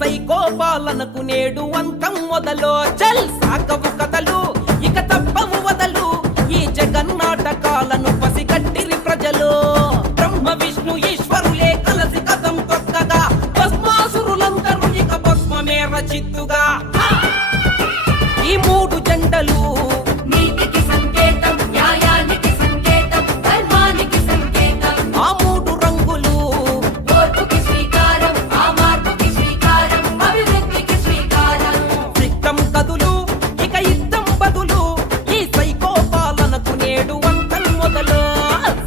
Psycho పాలనకు నేడు అంతం మొదలు. చల్ సాగవు కథలు ఇక తప్పవు వదలు, ఈ జగన్నాటకాలను పసిగట్టిరి ప్రజలు. బ్రహ్మ విష్ణు ఈశ్వరులే కలసి కథం తొక్కగా, భస్మాసురులందరూ ఇక భస్మమే రచిత్తుగా. ఈ మూడు జెండలు నీతికి సంకేతం, న్యాయానికి సంకేతం, ధర్మానికి సంకేతం. ఆ మూడు రంగులు ఓర్పుకి శ్రీకారం, ఆ మార్పుకి శ్రీకారం, అభివృద్ధికి శ్రీకారం. సిద్ధం కదులు ఇక యుద్ధం బదులు, ఈ సైకో పాలనకు నేడు అంతం మొదలు.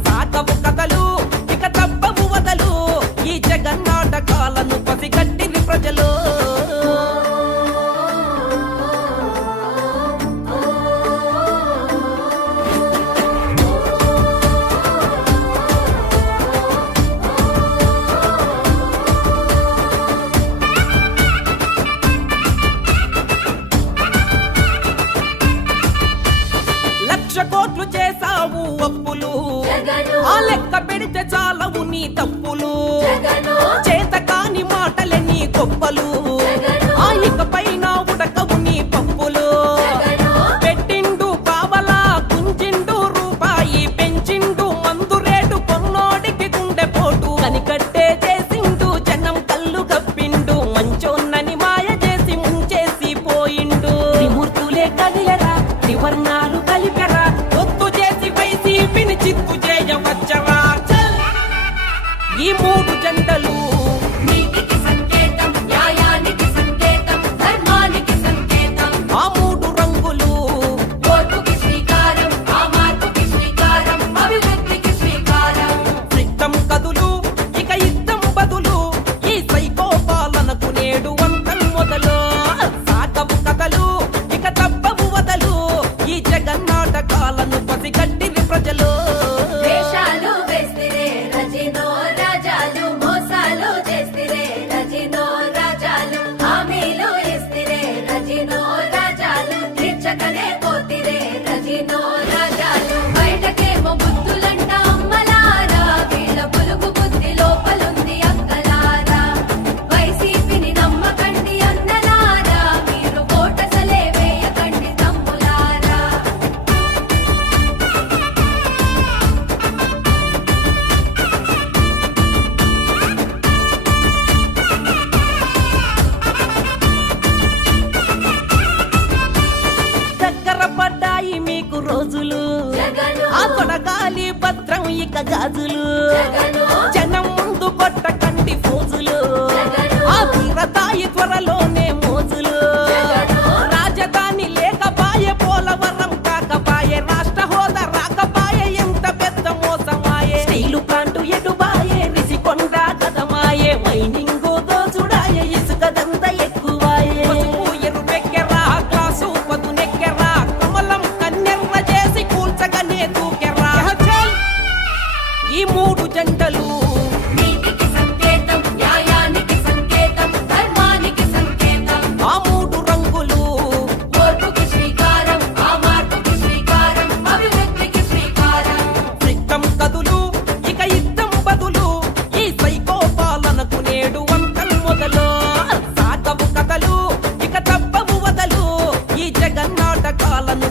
సాగవు కథలు ఇక తప్పవు వదలు, ఈ జగన్నాటకాలను పసిగట్టిరి ప్రజలు. లక్ష కోట్లు చేసావు అప్పులు, జగను, ఆ లెక్క పెడితే చాలవు నీ తప్పులు. జగను, చేత కాని మాటలే నీ గొప్పలు, జగను, ఆ ఇకపైన ఉడకవు నీ పప్పులు. జగను, పెట్టిండు పావలా కుంచిండు రూపాయి పెంచిండు, మందు రేటు కొన్నోడికి గుండె పోటు. కనికట్టే చేసిండు జనం కళ్ళు కప్పిండు, మంచోన్నని మాయ చేసి ముంచేసి పోయిండు. త్రిమూర్తులే కదిలరా త్రివర్ణాలు కలిపెరా, ఒత్తు చేసి వైసీపీని చిత్తు చేయవచ్చరా. ఈ మూడు జెండలు నీతికి సంకేతం, న్యాయానికి సంకేతం, ధర్మానికి సంకేతం. ఆ మూడు రంగులు ఓర్పుకి శ్రీకారం, ఆ మార్పుకి శ్రీకారం, అభివృద్ధికి శ్రీకారం. సిద్ధం కదులు ఇక యుద్ధం బదులు, ఈ సైకో పాలనకు నేడు అంతం మొదలు. సాగవు కథలు ఇక తప్పవు వదలు, ఈ జగన్నాటకాలను పసిగట్టిరి ప్రజలు. వేషాలు వేస్తిరే రజినో రాజాలు, మోసాలు చేస్తిరే రజినో రాజాలు, హామీలు ఇస్తిరే రజినో రాజాలు, తీర్చకనే పోతిరే రజినో రాజాలు. బయటకేమో బుద్ధులంట అమ్మలారా, వీళ్ళ పులుగు బుద్ధి లోపలుంది అక్కలారా. వైసీపీని నమ్మకండి అన్నలారా, మీరు ఓటసలే వేయకండి తమ్ములారా. దగ్గర పడ్డాయి మీకు రోజులు, జగను, ఆ కొడగాలి భద్రం ఇక గాజులు. జగను, జనం ముందు కొట్టకండి ఫోజులు, జగను, ఆ తీరతాయి త్వరలోనే మోజులు. జగను, రాజధాని లేకపాయే, పోలవరం కాకపాయే, రాష్ట్ర హోదా రాకపాయే, ఎంత పెద్ద మోసమాయే. స్టీలు ప్లాంటు ఎటుబాయే, రిసికొండ గదమాయే, మైనింగు దోచుడాయే, ఇసుకదంత ఎక్కువాయే. పసుపు ఎరుపెక్కెరా, గ్లాసు పదునెక్కెరా, కమలం కన్నెర్ర చేసి కూల్చగనే దూకెరా. ఈ మూడు జెండలు నీతికి సంకేతం, న్యాయానికి సంకేతం, ధర్మానికి సంకేతం. ఆ మూడు రంగులు ఓర్పుకి శ్రీకారం, ఆ మార్పుకి శ్రీకారం, అభివృద్ధికి శ్రీకారం. సిద్ధం కదులు ఇక యుద్ధం బదులు, ఈ సైకో పాలనకు నేడు అంతం మొదలు. సాగవు కథలు ఇక తప్పవు వదలు, ఈ జగన్నాటకాలను